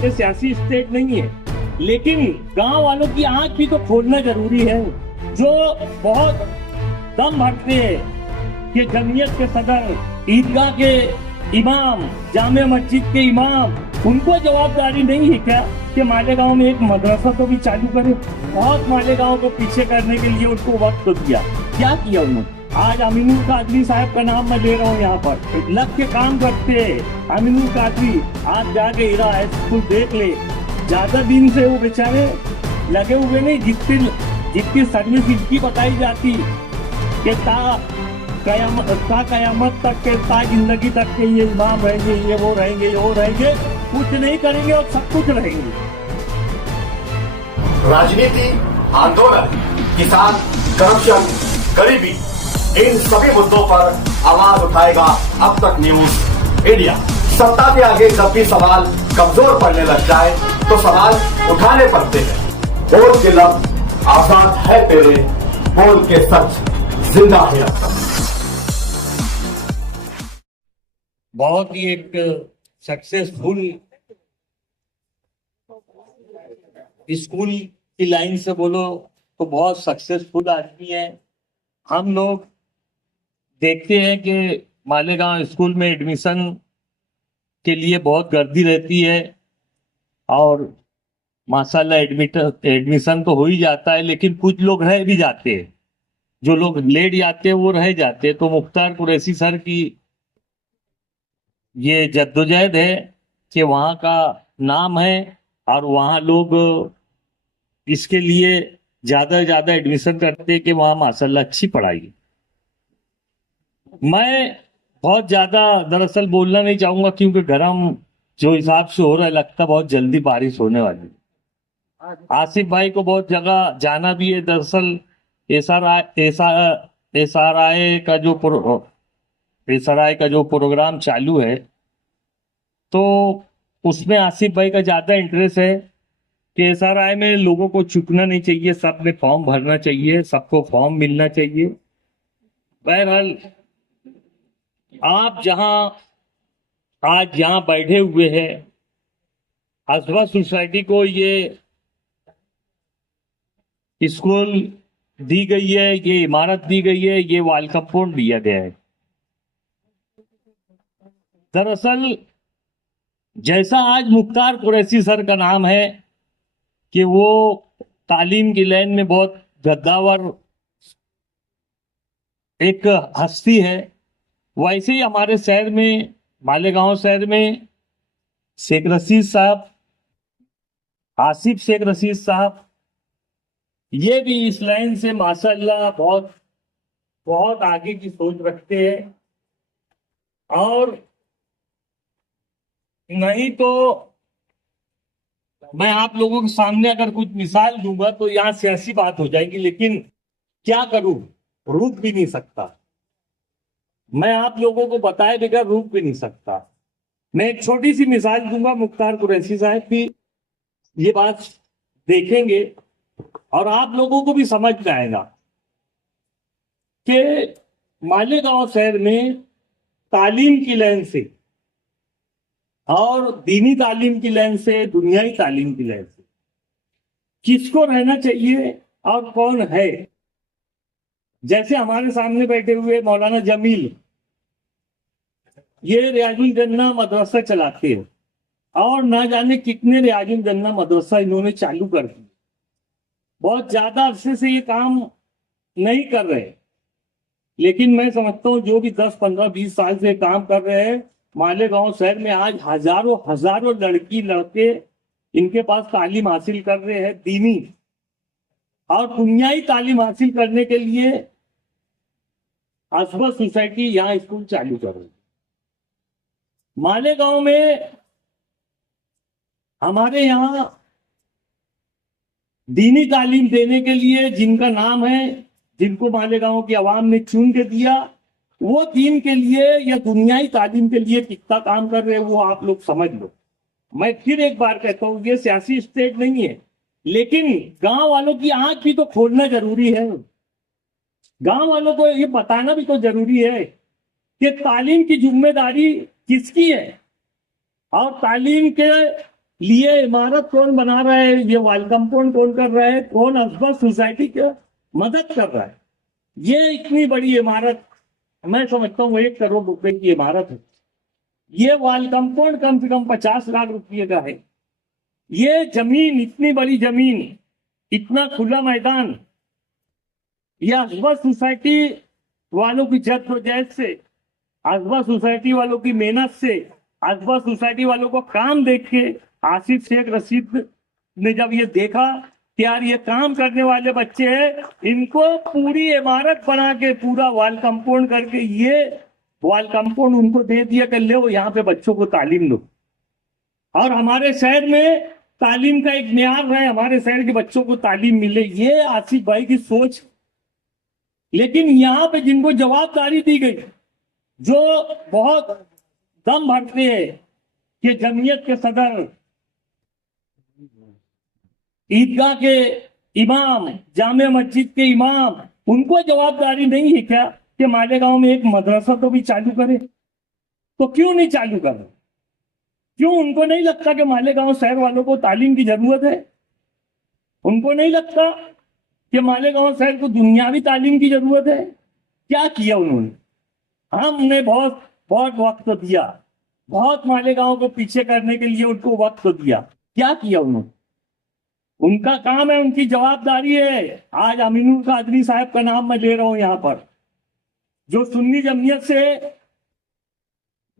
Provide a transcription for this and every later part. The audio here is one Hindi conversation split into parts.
ये सियासी स्टेट नहीं है, लेकिन गांव वालों की आंख भी तो खोलना जरूरी है। जो बहुत दम भरते हैं कि जमीयत के सदर, ईदगाह के इमाम, जामे मस्जिद के इमाम, उनको जवाबदारी नहीं है क्या कि मालेगांव में एक मदरसा तो भी चालू करे? बहुत मालेगांव को पीछे करने के लिए उनको वक्त तो दिया, क्या किया उन्होंने? आज अमीनुल कादरी साहब का नाम मैं ले रहा हूँ यहाँ पर, लग के काम करते हैं अमीनुल कादरी। आप जाके हीरा हाई स्कूल देख ले, ज्यादा दिन से वो बेचारे लगे हुए नहीं। जितनी सर्विस इनकी बताई जाती कि कयामत तक के, ता जिंदगी तक के ये इमाम रहेंगे, ये वो रहेंगे, ये वो रहेंगे, कुछ नहीं करेंगे और सब कुछ रहेंगे। राजनीति, आंदोलन, किसान, करप्शन, गरीबी, इन सभी मुद्दों पर आवाज उठाएगा अब तक न्यूज इंडिया। सत्ता के आगे जब भी सवाल कमजोर पड़ने लग जाए तो सवाल उठाने पड़ते हैं। बोल के लफ्ज आजाद है तेरे, बोल के सच जिंदा है अब तक। बहुत ही एक सक्सेसफुल स्कूल की लाइन से बोलो तो बहुत सक्सेसफुल आदमी है। हम लोग देखते हैं कि मालेगांव स्कूल में एडमिशन के लिए बहुत गर्दी रहती है और माशाल्लाह एडमिशन तो हो ही जाता है, लेकिन कुछ लोग रह भी जाते हैं। जो लोग लेट जाते हैं वो रह जाते हैं। तो मुख्तार कुरैशी सर की ये जद्दोजहद है कि वहाँ का नाम है और वहाँ लोग इसके लिए ज्यादा से ज्यादा एडमिशन करते हैं कि वहाँ माशाल्लाह अच्छी पढ़ाई। मैं बहुत ज्यादा दरअसल बोलना नहीं चाहूंगा क्योंकि गर्म जो हिसाब से हो रहा है, लगता बहुत जल्दी बारिश होने वाली है। आसिफ भाई को बहुत जगह जाना भी है। दरअसल एसआरआई का जो प्रोग्राम चालू है तो उसमें आसिफ भाई का ज्यादा इंटरेस्ट है कि एसआरआई में लोगों को चुकना नहीं चाहिए, सब में फॉर्म भरना चाहिए, सबको फॉर्म मिलना चाहिए। बहरहाल आप आज जहां बैठे हुए हैं, असबा सोसाइटी को ये स्कूल दी गई है, ये इमारत दी गई है, ये वाल कंपाउंड दिया गया है। दरअसल जैसा आज मुख्तार कुरैशी सर का नाम है कि वो तालीम की लाइन में बहुत गद्दावर एक हस्ती है, वैसे ही हमारे शहर में, मालेगांव शहर में शेख रशीद साहब, आसिफ शेख रशीद साहब, ये भी इस लाइन से माशाल्लाह बहुत बहुत आगे की सोच रखते हैं। और नहीं तो मैं आप लोगों के सामने अगर कुछ मिसाल दूंगा तो यहाँ सियासी बात हो जाएगी, लेकिन क्या करूं, रुक भी नहीं सकता। मैं आप लोगों को बताए बगैर रुक भी नहीं सकता। मैं एक छोटी सी मिसाल दूंगा, मुख्तार कुरैशी साहब की ये बात देखेंगे और आप लोगों को भी समझ में आएगा कि मालेगांव शहर में तालीम की लाइन से और दीनी तालीम की लाइन से, दुनियाई तालीम की लाइन से किसको रहना चाहिए और कौन है। जैसे हमारे सामने बैठे हुए मौलाना जमील, ये रियाजुल जन्ना मदरसा चलाते हैं और ना जाने कितने रियाजुल जन्ना मदरसा इन्होंने चालू कर दिए। बहुत ज्यादा अरसे से ये काम नहीं कर रहे, लेकिन मैं समझता हूँ जो भी 10, 15, 20 साल से काम कर रहे हैं, मालेगांव शहर में आज हजारों लड़की लड़के इनके पास तालीम हासिल कर रहे हैं। दीनी और दुनियाई तालीम हासिल करने के लिए असबा सोसाइटी यहाँ स्कूल चालू कर रही है। मालेगांव में हमारे यहाँ दीनी तालीम देने के लिए जिनका नाम है, जिनको मालेगांव की आवाम ने चुन के दिया, वो दीन के लिए या दुनियाई तालीम के लिए कितना काम कर रहे हैं वो आप लोग समझ लो। मैं फिर एक बार कहता हूँ, ये सियासी स्टेट नहीं है, लेकिन गांव वालों की आंख भी तो खोलना जरूरी है। गांव वालों को ये बताना भी तो जरूरी है कि तालीम की जिम्मेदारी किसकी है और तालीम के लिए इमारत कौन बना रहा है, ये वॉल कंपाउंड कौन कर रहा है, कौन असबा सोसाइटी की मदद कर रहा है। ये इतनी बड़ी इमारत, मैं समझता हूँ 1 करोड़ रुपए की इमारत है। ये वॉल कंपाउंड कम से कम 50 लाख रुपये का है। ये जमीन, इतनी बड़ी जमीन, इतना खुला मैदान, ये असबा सोसाइटी वालों की जद्दोजहद से, असबा सोसाइटी वालों की मेहनत से, असबा सोसाइटी वालों को काम देख के आसिफ शेख रशीद ने जब ये देखा कि यार ये काम करने वाले बच्चे हैं, इनको पूरी इमारत बना के पूरा वॉल कंपाउंड करके ये वॉल कंपाउंड उनको दे दिया कि ले यहाँ पे बच्चों को तालीम दो, और हमारे शहर में तालीम का एक मियार रहे, हमारे शहर के बच्चों को तालीम मिले। ये आसिफ भाई की सोच। लेकिन यहाँ पे जिनको जवाबदारी दी गई, जो बहुत दम भरते हैं कि जमीयत के सदर, ईदगाह के इमाम, जामे मस्जिद के इमाम, उनको जवाबदारी नहीं है क्या कि मालेगांव में एक मदरसा तो भी चालू करे? तो क्यों नहीं चालू कर रहे? क्यों उनको नहीं लगता कि मालेगांव शहर वालों को तालीम की जरूरत है? उनको नहीं लगता कि मालेगांव शहर को दुनियावी तालीम की जरूरत है? क्या किया उन्होंने? हमने बहुत बहुत वक्त तो दिया, बहुत मालेगांव को पीछे करने के लिए उनको वक्त तो दिया। क्या किया उन्होंने? उनका काम है, उनकी जवाबदारी है। आज अमीनुल कादरी साहब का नाम मैं ले रहा हूं यहाँ पर, जो सुन्नी जमीयत से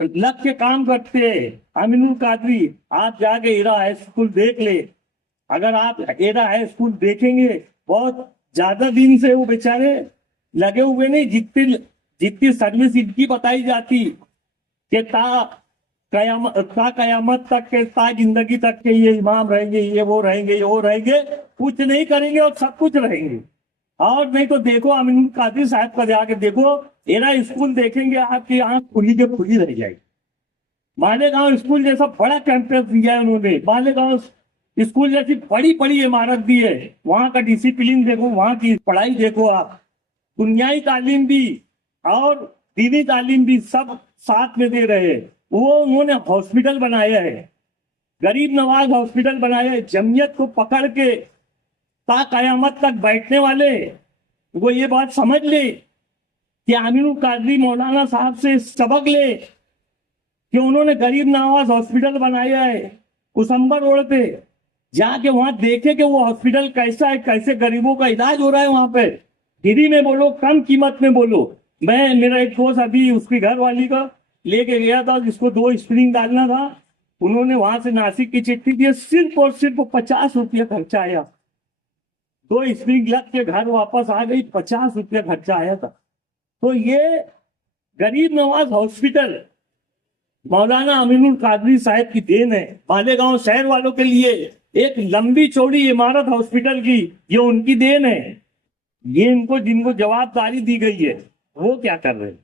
लग के काम करते हैं। अमीनुल कादरी, आप जाके एरा हाई स्कूल देख ले। अगर आप एरा हाई स्कूल देखेंगे, बहुत ज्यादा दिन से वो बेचारे लगे हुए नहीं। जितनी जितनी सर्विस इनकी बताई जाती कि कयामत तक के, ता जिंदगी तक के ये इमाम रहेंगे, ये वो रहेंगे, ये वो रहेंगे, कुछ नहीं करेंगे और सब कुछ रहेंगे। और नहीं तो देखो अमीनुल कादरी साहब का जाके देखो, एरा स्कूल देखेंगे, आपकी आंख खुली के खुली रह जाएगी। मालेगांव स्कूल जैसा बड़ा कैंपस दिया है उन्होंने, मालेगांव स्कूल जैसी बड़ी बड़ी इमारत दी है। वहां का डिसिप्लिन देखो, वहां की पढ़ाई देखो आप, दुनियाई तालीम भी और दीनी तालीम भी सब साथ में दे रहे हैं। वो उन्होंने हॉस्पिटल बनाया है, गरीब नवाज हॉस्पिटल बनाया है। जमीयत को पकड़ के ता कयामत तक बैठने वाले वो ये बात समझ ले कि अमीनुल कादरी मौलाना साहब से सबक ले कि उन्होंने गरीब नवाज हॉस्पिटल बनाया है कुसंबर रोड पे। जाके वहां देखे कि वो हॉस्पिटल कैसा है, कैसे गरीबों का इलाज हो रहा है वहां पे। फ्री में बोलो, कम कीमत में बोलो। मेरा एक दोस्त अभी उसकी घर वाली का लेके गया था, जिसको 2 स्प्रिंग डालना था। उन्होंने वहां से नासिक की चिट्ठी दी, सिर्फ और सिर्फ 50 रुपया खर्चा आया। 2 स्प्रिंग लग के घर वापस आ गई, 50 रुपया खर्चा आया था। तो ये गरीब नवाज हॉस्पिटल मौलाना अमीनुल कादरी साहब की देन है। मालेगांव शहर वालों के लिए एक लंबी चौड़ी इमारत हॉस्पिटल की, ये उनकी देन है। ये इनको, जिनको जवाबदारी दी गई है, वो क्या कर रहे हैं?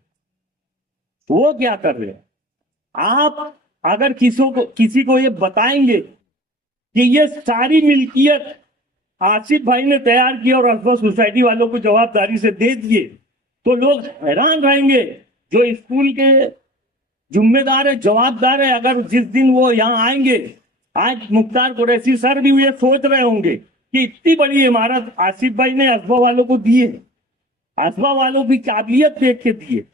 वो क्या कर रहे हैं? आप अगर किसी को ये बताएंगे कि ये सारी मिल्कियत आसिफ भाई ने तैयार की और असबा सोसाइटी वालों को जवाबदारी से दे दिए, तो लोग हैरान रहेंगे। जो स्कूल के जिम्मेदार है, जवाबदार है, अगर जिस दिन वो यहाँ आएंगे, आज मुख्तार कुरैशी सर भी ये सोच रहे होंगे कि इतनी बड़ी इमारत आसिफ भाई ने असबा वालों को दी है, असबा वालों की काबिलियत देख के दी है,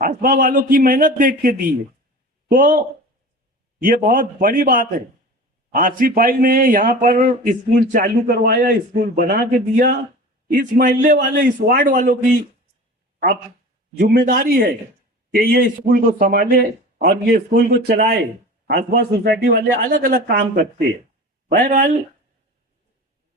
असबा वालों की मेहनत देख के दी है। तो ये बहुत बड़ी बात है। आसिफ भाई ने यहाँ पर स्कूल चालू करवाया, स्कूल बना के दिया। इस मोहल्ले वाले, इस वार्ड वालों की अब जिम्मेदारी है कि ये स्कूल को संभाले और ये स्कूल को चलाए। असबा सोसाइटी वाले अलग अलग काम करते हैं। बहरहाल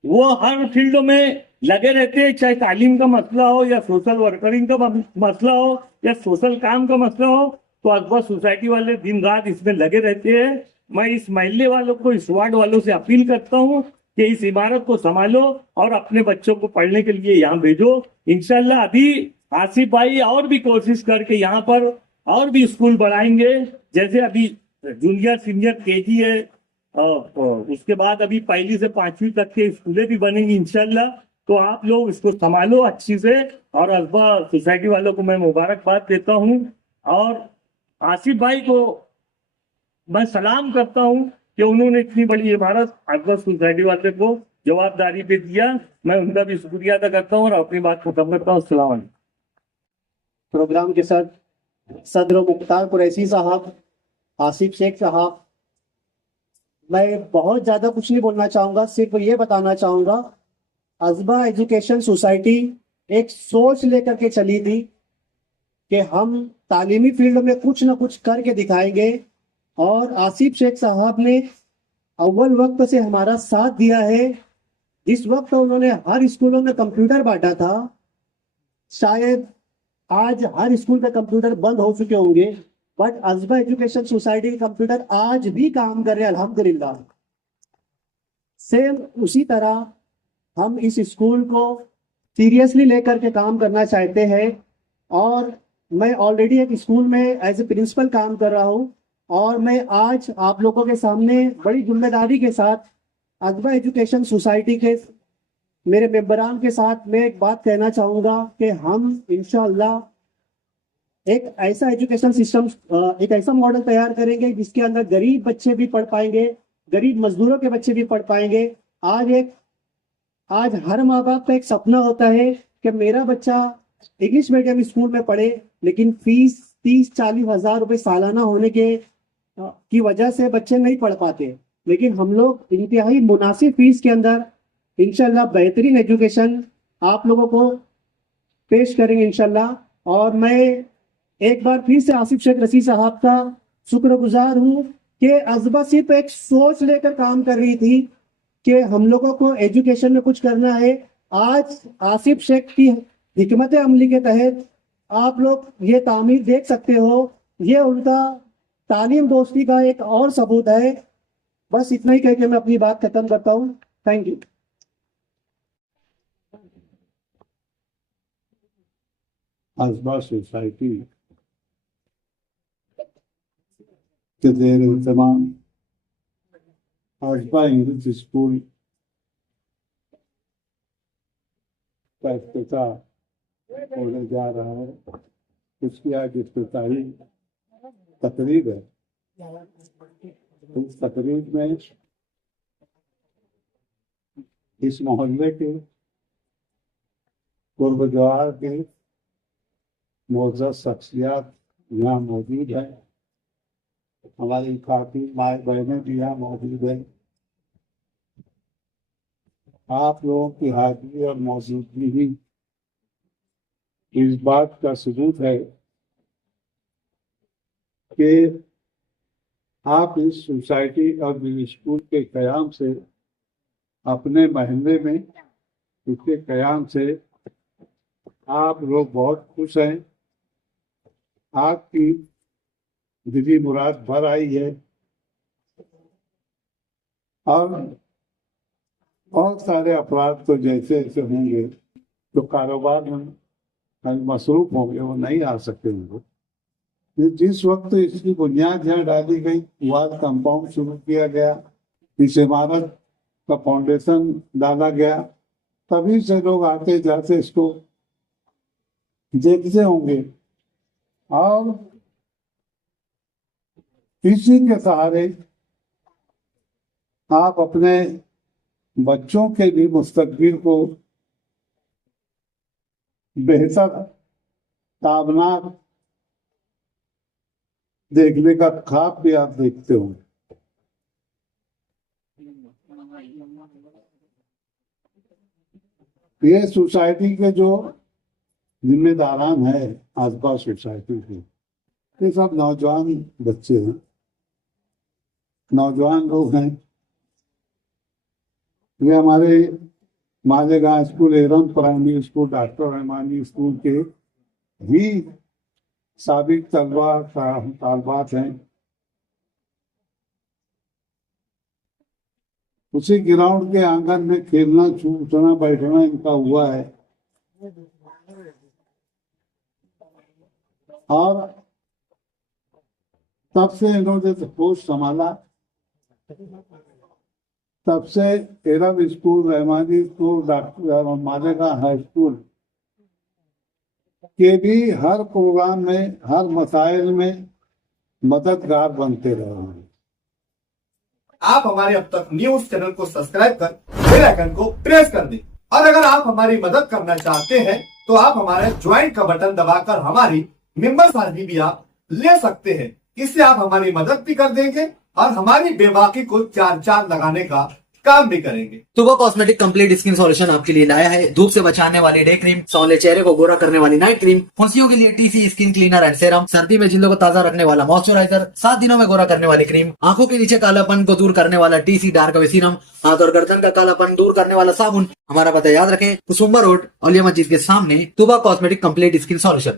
वो हर फील्डों में लगे रहते हैं, चाहे तालीम का मसला हो या सोशल वर्करिंग का मसला हो या सोशल काम का मसला हो, तो असबा सोसाइटी वाले दिन रात इसमें लगे रहते हैं। मैं इस मोहल्ले वालों को, इस वार्ड वालों से अपील करता हूँ कि इस इमारत को संभालो और अपने बच्चों को पढ़ने के लिए यहाँ भेजो। इंशाल्लाह अभी आसिफ भाई और भी कोशिश करके यहाँ पर और भी स्कूल बढ़ाएंगे। जैसे अभी जूनियर सीनियर केजी है, और उसके बाद अभी 1ली से 5वीं तक के स्कूलें भी बनेंगी इंशाल्लाह। तो आप लोग इसको संभालो अच्छी से, और असबा सोसाइटी वालों को मैं मुबारकबाद देता हूँ। और आसिफ भाई को मैं सलाम करता हूँ कि उन्होंने इतनी बड़ी इमारत आसपास सोसाइटी वाले को जवाबदारी पे दिया। मैं उनका भी शुक्रिया अदा करता हूँ और अपनी बात खत्म करता हूँ। अस्सलाम वालेकुम। प्रोग्राम के साथ सदर मुख्तार कुरैशी साहब, आसिफ शेख साहब, मैं बहुत ज़्यादा कुछ नहीं बोलना चाहूँगा, सिर्फ ये बताना चाहूँगा अज़बा एजुकेशन सोसाइटी एक सोच लेकर के चली थी कि हम तालीमी फील्ड में कुछ ना कुछ करके दिखाएंगे, और आसिफ शेख साहब ने अव्वल वक्त से हमारा साथ दिया है। जिस वक्त उन्होंने हर स्कूलों में कंप्यूटर बांटा था, शायद आज हर स्कूल में कंप्यूटर बंद हो चुके होंगे, बट अज़बा एजुकेशन सोसाइटी के कंप्यूटर आज भी काम कर रहे हैं अल्हम्दुलिल्लाह। सेम उसी तरह हम इस स्कूल को सीरियसली लेकर के काम करना चाहते हैं, और मैं ऑलरेडी एक स्कूल में एज ए प्रिंसिपल काम कर रहा हूँ, और मैं आज आप लोगों के सामने बड़ी जिम्मेदारी के साथ अज़बा एजुकेशन सोसाइटी के मेरे मेंबरान के साथ मैं एक बात कहना चाहूँगा कि हम इंशाअल्लाह एक ऐसा एजुकेशन सिस्टम, एक ऐसा मॉडल तैयार करेंगे जिसके अंदर गरीब बच्चे भी पढ़ पाएंगे, गरीब मजदूरों के बच्चे भी पढ़ पाएंगे। आज हर माँ बाप का एक सपना होता है कि मेरा बच्चा इंग्लिश मीडियम स्कूल में पढ़े, लेकिन फीस 30-40 हज़ार रुपये सालाना होने की वजह से बच्चे नहीं पढ़ पाते। लेकिन हम लोग इंतहाई मुनासिब फीस के अंदर इंशाल्लाह बेहतरीन एजुकेशन आप लोगों को पेश करेंगे इंशाल्लाह। और मैं एक बार फिर से आसिफ शेख रसी साहब का शुक्रगुजार हूँ कि अज़बा सिर्फ एक सोच लेकर काम कर रही थी कि हम लोगों को एजुकेशन में कुछ करना है। आज आसिफ शेख की हिकमत अमली के तहत आप लोग ये तामीर देख सकते हो, ये उनका तालीम दोस्ती का एक और सबूत है। बस इतना ही कह के मैं अपनी बात खत्म करता हूँ। Thank you. अज़बा सोसाइटी के ज़ेर इंतज़ाम अज़बा इंग्लिश स्कूल का इफ्तिताह होने जा रहा है। उसकी आज इफ्तिताही तकरीब है। इस तकरीब में इस मोहल्ले के गुरबजवार के मोअज़्ज़ज़ शख्सियत यहाँ मौजूद है। हमारी काफी माए बहनें भी यहाँ मौजूद है। आप लोगों की हाजिरी और मौजूदगी ही इस बात का सबूत है कि आप इस सोसाइटी और इस स्कूल के क़याम से, अपने महल्ले में इसके क़याम से आप लोग बहुत खुश हैं। आपकी दिली मुराद भर आई है, और बहुत सारे अफराद तो जैसे जैसे होंगे जो कारोबार में मसरूफ होंगे वो नहीं आ सकते होंगे। जिस वक्त इसकी बुनियाद यहाँ डाली गई, वाल कंपाउंड शुरू किया गया, इस इमारत का फाउंडेशन डाला गया, तभी से लोग आते जाते इसको देखते होंगे, और इसी के सहारे आप अपने बच्चों के भी मुस्तकबिल को बेहतर ताबनाक देखने का ख्वाब भी आप देखते हो। ये सोसाइटी के जो जिम्मेदारान है अज़बा सोसाइटी के, ये सब नौजवान बच्चे हैं, नौजवान लोग हैं। ये हमारे Malegaon school, Eram primary school, doctor Rahmani school के ही साबिक तालबात हैं। उसी ग्राउंड के आंगन में खेलना, उठना बैठना इनका हुआ है, और तब से इन्होंने होश संभाला, तब से Eram school, Rahmani school, doctor Malegaon high school के भी हर प्रोग्राम में, हर मसाइल में मददगार बनते रहे हैं। आप हमारे अब तक न्यूज चैनल को सब्सक्राइब कर बेल आइकन को प्रेस कर दें। और अगर आप हमारी मदद करना चाहते हैं तो आप हमारे ज्वाइन का बटन दबाकर हमारी मेंबर्स आदमी भी आप ले सकते हैं। इससे आप हमारी मदद भी कर देंगे और हमारी बेबाकी को चार चांद लगाने का काम भी करेंगे। तुबा कॉस्मेटिक कंप्लीट स्किन सॉल्यूशन आपके लिए लाया है धूप से बचाने वाली डे क्रीम, सौले चेहरे को गोरा करने वाली नाइट क्रीम, फुंसियों के लिए TC skin cleaner and serum, सर्दी में जिल्दों को ताजा रखने वाला मॉइस्चराइजर, 7 दिनों में गोरा करने वाली क्रीम, आंखों के नीचे कालापन को दूर करने वाला टीसी डार्क वे सीरम, हाथ और गर्दन का कालापन दूर करने वाला साबुन। हमारा पता याद रखें, कुसुम्बा रोड, औलिया मस्जिद के सामने, तुबा कॉस्मेटिक कंप्लीट स्किन सॉल्यूशन।